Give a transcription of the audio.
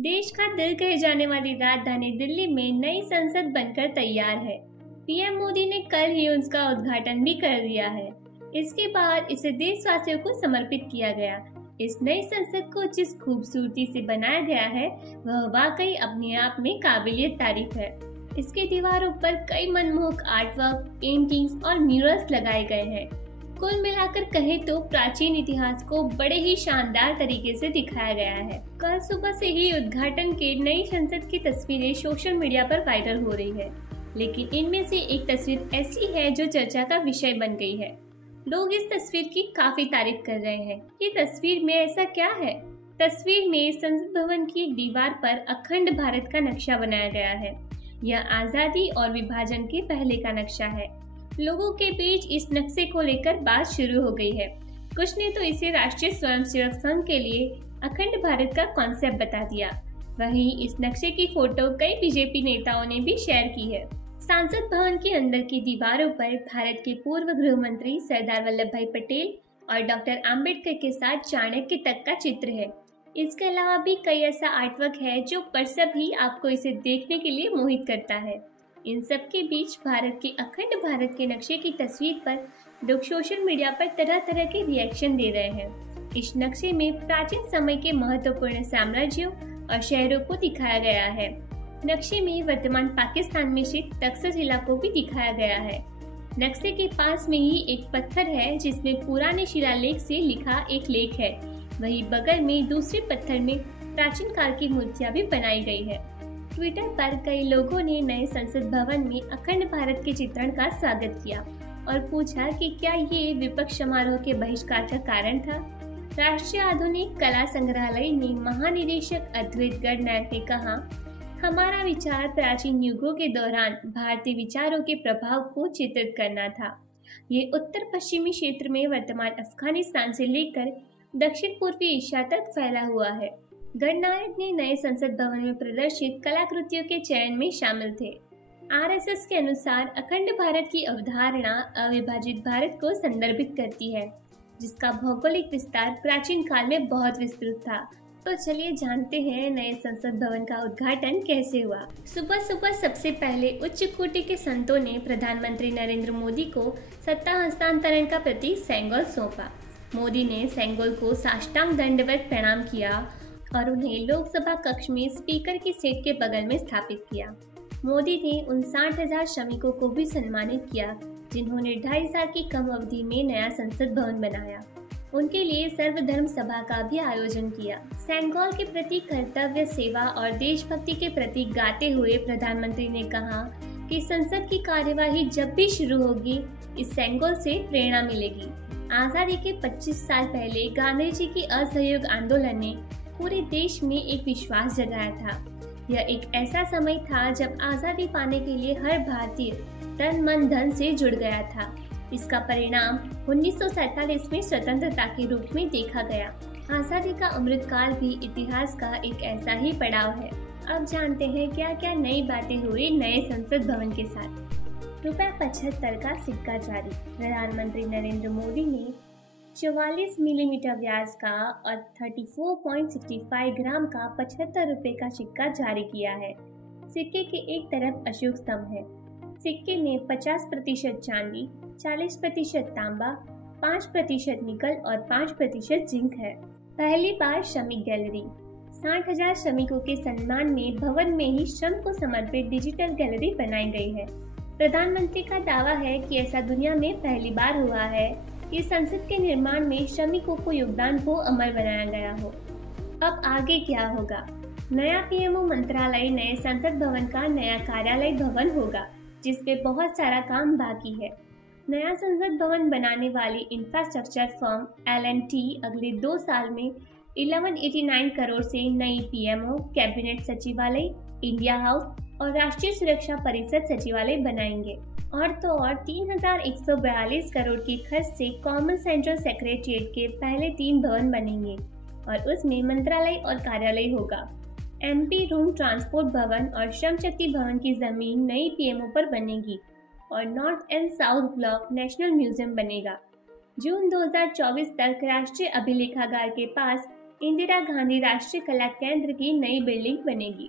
देश का दिल कहे जाने वाली राजधानी दिल्ली में नई संसद बनकर तैयार है। पीएम मोदी ने कल ही उसका उद्घाटन भी कर दिया है। इसके बाद इसे देशवासियों को समर्पित किया गया। इस नई संसद को जिस खूबसूरती से बनाया गया है वह वाकई अपने आप में काबिलियत तारीफ है। इसके दीवारों पर कई मनमोहक आर्टवर्क, पेंटिंग्स और म्यूरल्स लगाए गए हैं। कुल मिलाकर कहें तो प्राचीन इतिहास को बड़े ही शानदार तरीके से दिखाया गया है। कल सुबह से ही उद्घाटन के नई संसद की तस्वीरें सोशल मीडिया पर वायरल हो रही है, लेकिन इनमें से एक तस्वीर ऐसी है जो चर्चा का विषय बन गई है। लोग इस तस्वीर की काफी तारीफ कर रहे हैं। ये तस्वीर में ऐसा क्या है? तस्वीर में संसद भवन की एक दीवार पर अखंड भारत का नक्शा बनाया गया है। यह आजादी और विभाजन के पहले का नक्शा है। लोगों के बीच इस नक्शे को लेकर बात शुरू हो गई है। कुछ ने तो इसे राष्ट्रीय स्वयंसेवक संघ के लिए अखंड भारत का कॉन्सेप्ट बता दिया। वहीं इस नक्शे की फोटो कई बीजेपी नेताओं ने भी शेयर की है। संसद भवन के अंदर की दीवारों पर भारत के पूर्व गृह मंत्री सरदार वल्लभ भाई पटेल और डॉक्टर आम्बेडकर के साथ चाणक्य तक का चित्र है। इसके अलावा भी कई ऐसा आर्टवर्क है जो परसब ही आपको इसे देखने के लिए मोहित करता है। इन सब के बीच भारत के अखंड भारत के नक्शे की तस्वीर पर लोग सोशल मीडिया पर तरह तरह के रिएक्शन दे रहे हैं। इस नक्शे में प्राचीन समय के महत्वपूर्ण साम्राज्यों और शहरों को दिखाया गया है। नक्शे में वर्तमान पाकिस्तान में स्थित तक्षशिला जिला को भी दिखाया गया है। नक्शे के पास में ही एक पत्थर है जिसमें पुराने शिलालेख से लिखा एक लेख है। वहीं बगल में दूसरे पत्थर में प्राचीन काल की मूर्तियां भी बनाई गई है। ट्विटर पर कई लोगों ने नए संसद भवन में अखंड भारत के चित्रण का स्वागत किया और पूछा कि क्या ये विपक्ष समारोह के बहिष्कार का कारण था। राष्ट्रीय आधुनिक कला संग्रहालय में महानिदेशक अद्वैत गणनायक ने कहा, हमारा विचार प्राचीन युगों के दौरान भारतीय विचारों के प्रभाव को चित्रित करना था। ये उत्तर पश्चिमी क्षेत्र में वर्तमान अफगानिस्तान से लेकर दक्षिण पूर्वी एशिया तक फैला हुआ है। गणनायक ने नए संसद भवन में प्रदर्शित कलाकृतियों के चयन में शामिल थे। आरएसएस के अनुसार अखंड भारत की अवधारणा अविभाजित भारत को संदर्भित करती है, जिसका भौगोलिक विस्तार प्राचीन काल में बहुत विस्तृत था। तो चलिए जानते हैं नए संसद भवन का उद्घाटन कैसे हुआ। सुबह सुबह सबसे पहले उच्च कोटि के संतों ने प्रधानमंत्री नरेंद्र मोदी को सत्ता हस्तांतरण का प्रतीक सेंगोल सौंपा। मोदी ने सेंगोल को साष्टांग दंडवत प्रणाम किया और उन्हें लोकसभा कक्ष में स्पीकर की सीट के बगल में स्थापित किया। मोदी ने उन 60,000 श्रमिकों को भी सम्मानित किया जिन्होंने 2.5 साल की कम अवधि में नया संसद भवन बनाया। उनके लिए सर्वधर्म सभा का भी आयोजन किया। सेंगोल के प्रति कर्तव्य, सेवा और देशभक्ति के प्रति गाते हुए प्रधानमंत्री ने कहा कि संसद की कार्यवाही जब भी शुरू होगी, इस सेंगोल से प्रेरणा मिलेगी। आजादी के 25 साल पहले गांधी जी की असहयोग आंदोलन ने पूरे देश में एक विश्वास जगाया था। यह एक ऐसा समय था जब आजादी पाने के लिए हर भारतीय तन मन धन से जुड़ गया था। इसका परिणाम 1947 में स्वतंत्रता के रूप में देखा गया। आजादी का अमृतकाल भी इतिहास का एक ऐसा ही पड़ाव है। अब जानते हैं क्या क्या नई बातें हुई नए संसद भवन के साथ। ₹75 का सिक्का जारी। प्रधानमंत्री नरेंद्र मोदी ने 44 मिलीमीटर व्यास का और 34.65 ग्राम का ₹75 का सिक्का जारी किया है। सिक्के के एक तरफ अशोक स्तंभ है। सिक्के में 50% चांदी, 40% तांबा, 5% निकल और 5% जिंक है। पहली बार श्रमिक गैलरी। 60,000 श्रमिकों के सम्मान में भवन में ही श्रम को समर्पित डिजिटल गैलरी बनाई गई है। प्रधानमंत्री का दावा है कि ऐसा दुनिया में पहली बार हुआ है कि संसद के निर्माण में श्रमिकों को योगदान को अमर बनाया गया हो। अब आगे क्या होगा? नया पीएमओ मंत्रालय नए संसद भवन का नया कार्यालय भवन होगा, जिसपे बहुत सारा काम बाकी है। नया संसद भवन बनाने वाली इंफ्रास्ट्रक्चर फर्म L&T अगले 2 साल में 1189 करोड़ से नई पीएमओ, कैबिनेट सचिवालय, इंडिया हाउस और राष्ट्रीय सुरक्षा परिषद सचिवालय बनाएंगे। और तो और 3,142 करोड़ के खर्च से कॉमन सेंट्रल सेक्रेटेरिएट के पहले 3 भवन बनेंगे और उसमें मंत्रालय और कार्यालय होगा। MP रूम, ट्रांसपोर्ट भवन और श्रम शक्ति भवन की जमीन नई पीएमओ पर बनेगी और north and south block national museum बनेगा। जून 2024 तक राष्ट्रीय अभिलेखागार के पास इंदिरा गांधी राष्ट्रीय कला केंद्र की नई बिल्डिंग बनेगी।